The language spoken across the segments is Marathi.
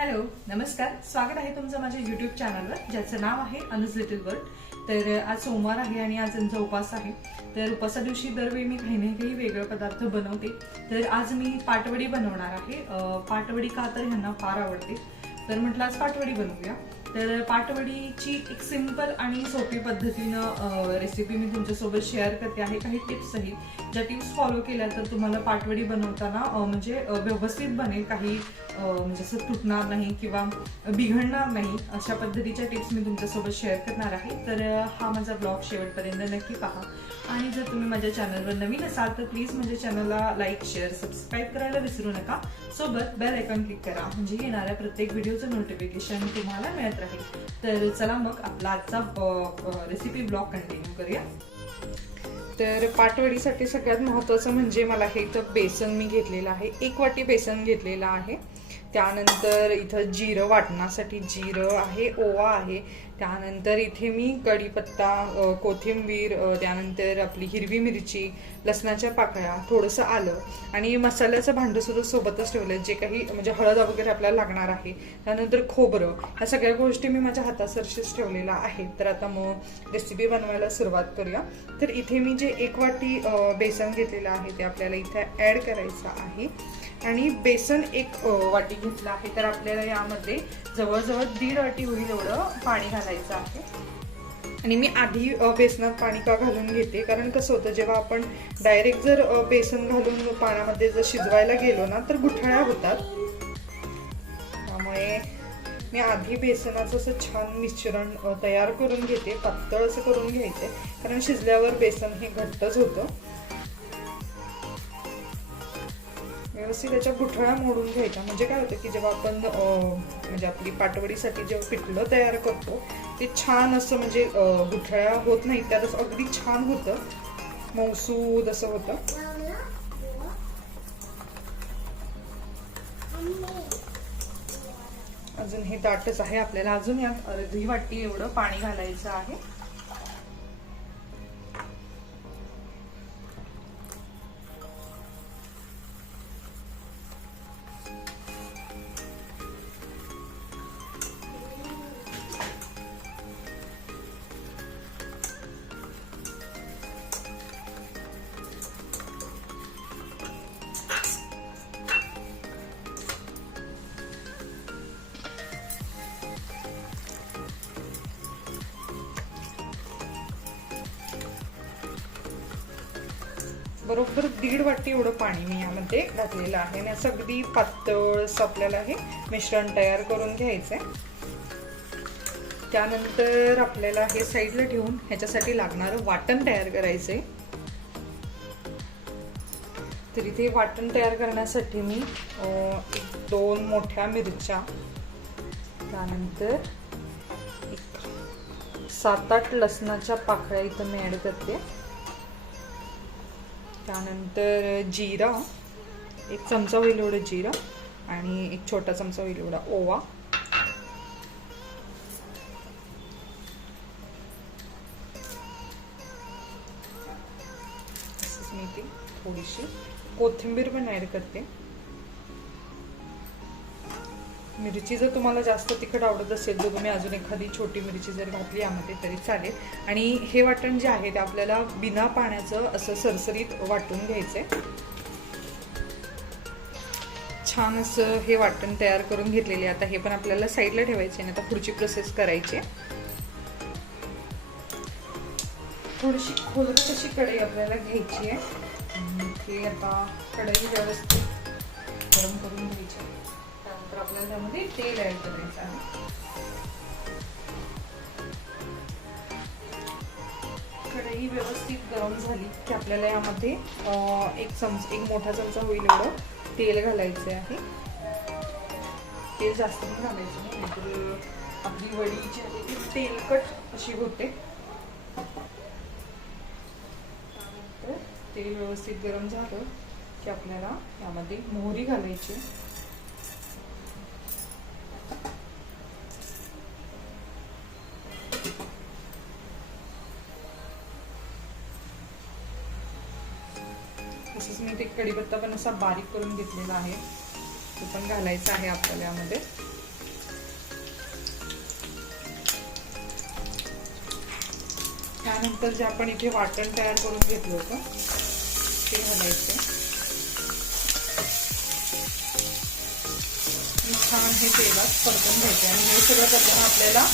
हॅलो नमस्कार. स्वागत आहे तुमचं माझ्या युट्यूब चॅनलवर ज्याचं नाव आहे अनुज लिटिल वर्ल्ड तर आज सोमवार आहे आणि आज त्यांचा उपास आहे. तर उपासा दिवशी दरवेळी मी काही ना काही वेगळे पदार्थ बनवते. तर आज मी पाटवडी बनवणार आहे. पाटवडी का तर ह्यांना फार आवडते. तर म्हटलं आज पाटवडी बनवूया. तर पाटवडीची एक सिंपल आणि सोपी पद्धतीनं रेसिपी मी तुमच्यासोबत शेअर करते आहे. काही टिप्स सहित ज्या टिप्स फॉलो केल्या तर तुम्हाला पाटवडी बनवताना म्हणजे व्यवस्थित बनेल. काही म्हणजे असं तुटणार नाही किंवा बिघडणार नाही. अशा पद्धतीच्या टिप्स मी तुमच्यासोबत शेअर करणार आहे. तर हा माझा ब्लॉग शेवटपर्यंत नक्की पहा. आणि जर तुम्ही माझ्या चॅनलवर नवीन असाल तर प्लीज माझ्या चॅनलला लाईक शेअर सबस्क्राईब करायला विसरू नका. सोबत बेल आयकॉन क्लिक करा. म्हणजे येणाऱ्या प्रत्येक व्हिडिओचं नोटिफिकेशन तुम्हाला मिळत राहील. तर चला मग आपला आजचा रेसिपी ब्लॉग कंटिन्यू करूया. तर पाटवडीसाठी सगळ्यात महत्त्वाचं म्हणजे मला हे इथं बेसन मी घेतलेलं आहे. एक वाटी बेसन घेतलेलं आहे. त्यानंतर इथं जिरं वाटण्यासाठी जिरं आहे ओवा आहे. त्यानंतर इथे मी कढीपत्ता कोथिंबीर त्यानंतर आपली हिरवी मिरची लसणाच्या पाकळ्या थोडंसं आलं आणि मसाल्याचं भांडं सुद्धा सोबतच ठेवलं जे काही म्हणजे हळद वगैरे आपल्याला लागणार आहे त्यानंतर खोबरं ह्या सगळ्या गोष्टी मी माझ्या हातासरशीच ठेवलेल्या आहेत. तर आता मग रेसिपी बनवायला सुरुवात करूया. तर इथे मी जे एक वाटी बेसन घेतलेलं आहे ते आपल्याला इथे ॲड करायचं आहे. आणि बेसन एक वाटी घेतलं आहे तर आपल्याला यामध्ये जवळजवळ दीड वाटी होईल एवढं पाणी घालायचं आहे. आणि मी आधी बेसनात पाणी का घालून घेते. कारण कसं होतं जेव्हा आपण डायरेक्ट जर बेसन घालून पाण्यामध्ये जर शिजवायला गेलो ना तर गुठळ्या होतात. त्यामुळे मी आधी बेसनाचं असं छान मिश्रण तयार करून घेते. पातळ असं करून घ्यायचे कारण शिजल्यावर बेसन हे घट्टच होतं. व्यवस्थित त्याच्या गुठळ्या मोडून घ्यायच्या. म्हणजे काय होतं की जेव्हा आपण म्हणजे आपली पाटवडीसाठी जेव्हा पिठलं तयार करतो ते छान असं म्हणजे गुठळ्या होत नाही त्यात असं अगदी छान होतं. मौसूद असं होतं. अजून हे दाटच आहे आपल्याला. अजून यात अर्धी वाटी एवढं पाणी घालायचं आहे. बरोबर दीड वाटी एवढं पाणी मी यामध्ये घातलेलं आहे. आणि असं अगदी पातळ आपल्याला हे मिश्रण तयार करून घ्यायचं आहे त्यानंतर आपल्याला हे साईडला ठेवून ह्याच्यासाठी लागणारं वाटण तयार करायचंय. तर इथे वाटण तयार करण्यासाठी मी एक दोन मोठ्या मिरच्या त्यानंतर एक सात आठ लसणाच्या पाकळ्या इथं मी ॲड करते. त्यानंतर जिरा एक चमचा होईल एवढं जिरा आणि एक छोटा चमचा होईल एवढा ओवा मी ती थोडीशी कोथिंबीर पण ॲड करते. मिरची जर तुम्हाला जास्त तिखट आवडत असेल तर तुम्ही अजून एखादी छोटी मिरची जर घातली यामध्ये तरी चालेल. आणि हे वाटण जे आहे ते आपल्याला बिना पाण्याचं असं सरसरीत वाटून घ्यायचंय. छान असं हे वाटण तयार करून घेतलेले आता हे पण आपल्याला साईडला ठेवायचे आणि आता पुढची प्रोसेस करायची आहे. थोडीशी खोलगट अशी कढई आपल्याला घ्यायची आहे. ती आता कढई व्यवस्थित गरम करून घ्यायची आहे. आपल्याला त्यामध्ये तेल ऍड करायचं आहे. कढई व्यवस्थित गरम झाली की आपल्याला यामध्ये एक चमचा एक मोठा चमचा होईल एवढं तेल घालायचं आहे. तेल जास्त पण घालायचं नाही नाहीतर आपली वडी जी आहे ती तेलकट अशी होते. तेल व्यवस्थित गरम झालं की आपल्याला यामध्ये मोहरी घालायची कढीपत्ता पण असा बारीक करून घेतलेला आहे. तो पण घालायचा आहे आपल्याला यामध्ये. त्यानंतर जे आपण इथे वाटण तयार करून घेतलं होतं ते घालायचं. छान हे तेलात परतून घ्यायचे. आणि हे सगळं करताना आपल्याला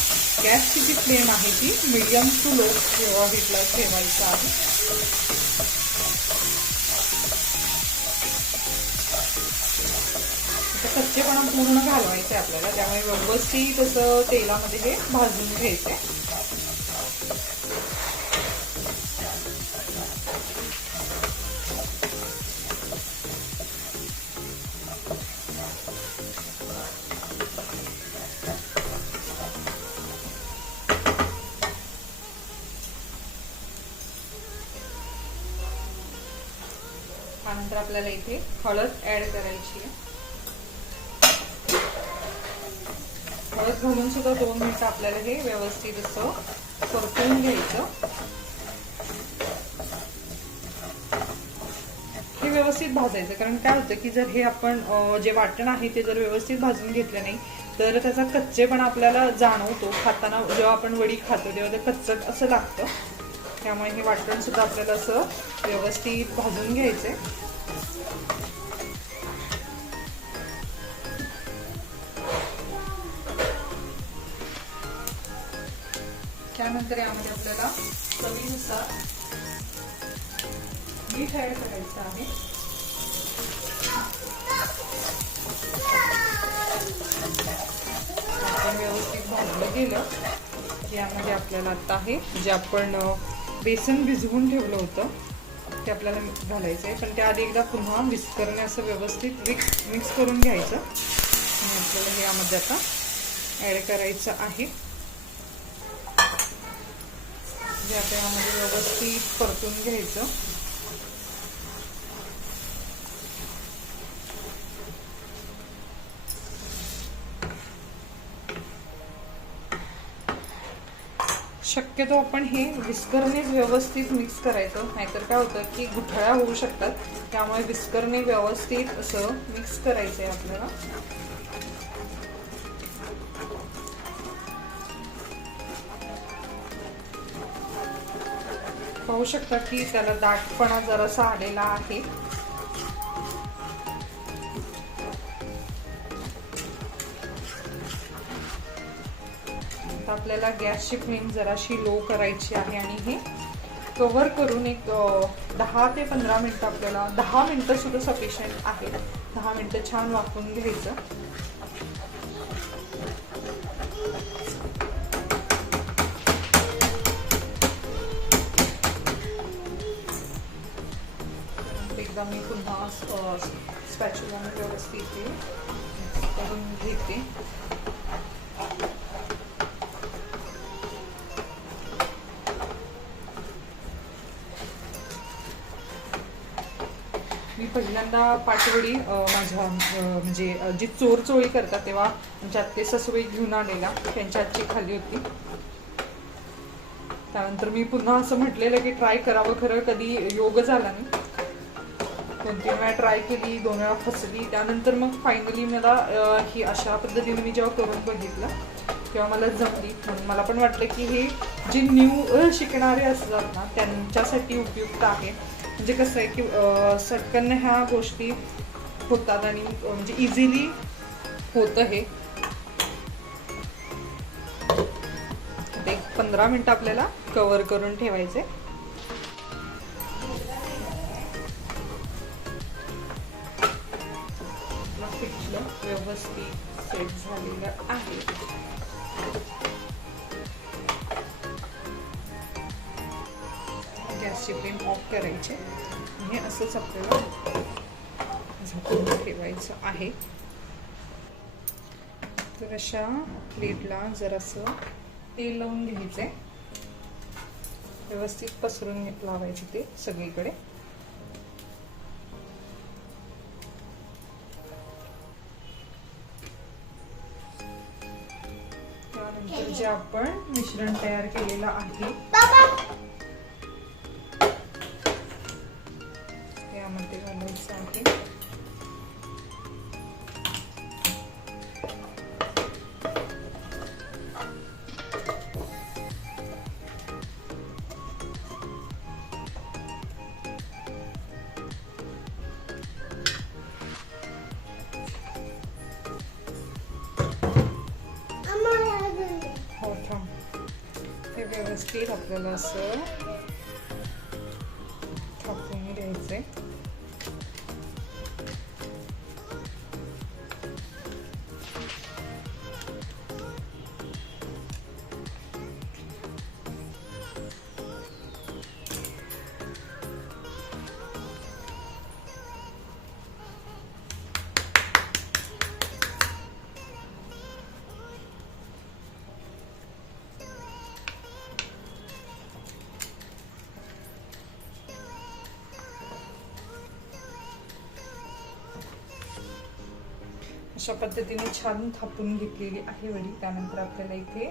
गॅसची जी फ्लेम आहे ती मिडियम टू लो हिटला ठेवायचं आहे. आता पूर्ण घालवायचं आहे आपल्याला. त्यामुळे व्यवस्थित असं तेलामध्ये हे भाजून घ्यायचं आहे. त्यानंतर आपल्याला इथे हळद ऍड करायची आहे. हळद घालून सुद्धा दोन मिनिटं आपल्याला हे व्यवस्थित असं परतून घ्यायचं. हे व्यवस्थित भाजायचं. कारण काय होतं की जर हे आपण जे वाटण आहे ते जर व्यवस्थित भाजून घेतलं नाही तर त्याचा कच्चेपणा आपल्याला जाणवतो. खाताना जेव्हा आपण वडी खातो तेव्हा ते कच्चट असं लागतं. त्यामुळे हे वाटण सुद्धा आपल्याला असं व्यवस्थित भाजून घ्यायचंय. त्यानंतर यामध्ये आपल्याला चवीनुसार मीठ ॲड करायचं आहे. आपण व्यवस्थित भाजलं गेलं यामध्ये आपल्याला आता आहे जे आपण बेसन भिजवून ठेवलं होतं ते आपल्याला घालायचं आहे पण त्याआधी एकदा पुन्हा विस्करणे असं व्यवस्थित मिक्स मिक्स करून घ्यायचं. आणि आपल्याला यामध्ये आता ॲड करायचं आहे. म्हणजे आता यामध्ये व्यवस्थित परतून घ्यायचं. शक्यतो आपण हे विस्करनेच व्यवस्थित मिक्स करायचं. नाहीतर काय होतं की गुठळ्या होऊ शकतात. त्यामुळे विस्करने व्यवस्थित असं मिक्स करायचं आहे आपल्याला. पाहू शकता की त्याला दाटपणा जरासा आलेला आहे. आता आपल्याला गॅसची फ्लेम जराशी लो करायची आहे आणि हे कव्हर करून एक दहा ते पंधरा मिनिटं आपल्याला दहा मिनिटं सुद्धा सफिशियंट आहे. दहा मिनिटं छान वाकून घ्यायचं. एकदा मी पुन्हा स्पॅच्युलाने व्यवस्थित हे करून घेते मी पहिल्यांदा पाटवडी माझ्या म्हणजे जी चोर चोळी करतात तेव्हा म्हणजे आमच्या आत्ते ससुई घेऊन आलेला त्यांच्या आजची खाली होती. त्यानंतर मी पुन्हा असं म्हटलेलं की ट्राय करावं खरं कधी योग झाला नाही. दोन तीन वेळा ट्राय केली दोन वेळा फसली त्यानंतर मग फायनली मला ही अशा पद्धतीने मी जेव्हा करून बघितलं तेव्हा मला जमली. म्हणून मला पण वाटलं की हे जे न्यू शिकणारे असतात ना त्यांच्यासाठी उपयुक्त आहे. म्हणजे कसं आहे की सटकन ह्या गोष्टी होतात आणि म्हणजे इझिली होतं हे. एक पंधरा मिनटं आपल्याला कव्हर करून ठेवायचे व्यवस्थित सेट झालेलं आहे. गॅसची फ्लेम ऑफ करायची. आणि हे असंच आपल्याला झाकून ठेवायचं आहे. तर अशा प्लेटला जरासं तेल लावून घ्यायचंय. व्यवस्थित पसरून लावायचे ते सगळीकडे. आपण मिश्रण तयार केलेलं आहे. व्यवस्थित आपल्याला असं अशा पद्धतीने छान थापून घेतलेली आहे वडी. त्यानंतर आपल्याला इथे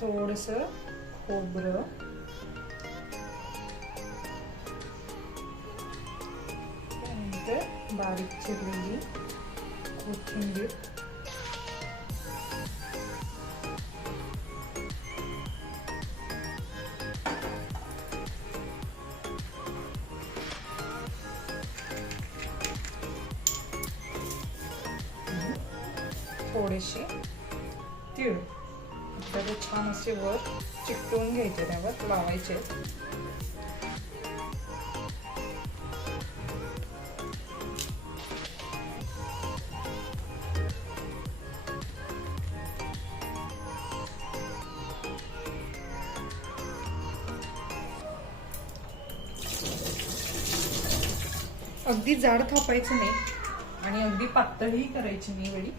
थोडस खोबरं. त्यानंतर बारीक चिरलेली कोथिंबीर. असे वर चिकटवून घ्यायचे त्यावर लावायचे. अगदी जाड थापायचं नाही आणि अगदी पातळही करायची नाही वेळी.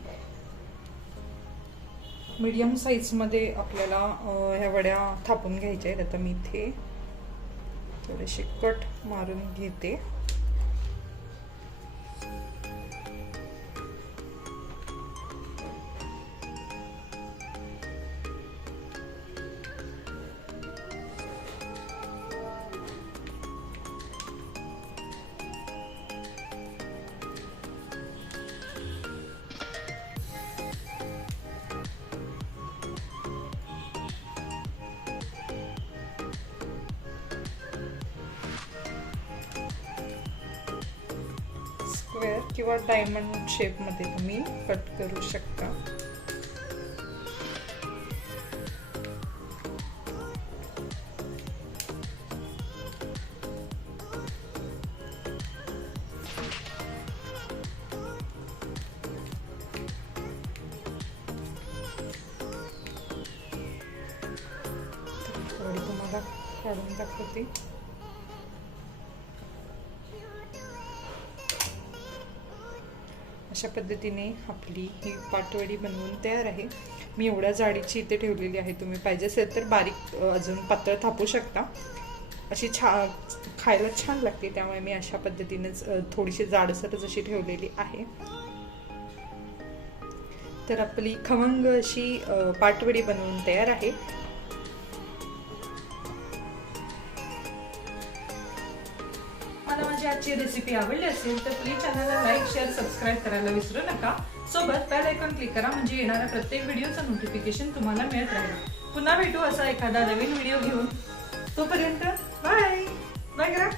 मीडियम साईजमध्ये आपल्याला ह्या वड्या थापून घ्यायच्या आहेत. आता मी इथे थोडेसे कट मारून घेते. स्क्वेअर किंवा डायमंड शेपमध्ये तुम्ही कट करू शकता. तुम्हाला काढून दाखवते. अशा पद्धतीने आपली ही पाटवडी बनवून तयार आहे. मी एवढ्या जाडीची इथे ठेवलेली आहे. तुम्ही पाहिजे असेल तर बारीक अजून पातळ थापू शकता. अशी छा खायला छान लागते. त्यामुळे मी अशा पद्धतीनेच थोडीशी जाडसरच अशी ठेवलेली आहे. तर आपली खमंग अशी पाटवडी बनवून तयार आहे. आजची रेसिपी आवडली असेल तर प्लीज चॅनलला लाईक शेअर सबस्क्राईब करायला विसरू नका. सोबत बेल आयकॉन क्लिक करा म्हणजे येणाऱ्या प्रत्येक व्हिडिओचं नोटिफिकेशन तुम्हाला मिळत राहील. पुन्हा भेटू असा एखादा नवीन व्हिडिओ घेऊन. तोपर्यंत बाय बाय करा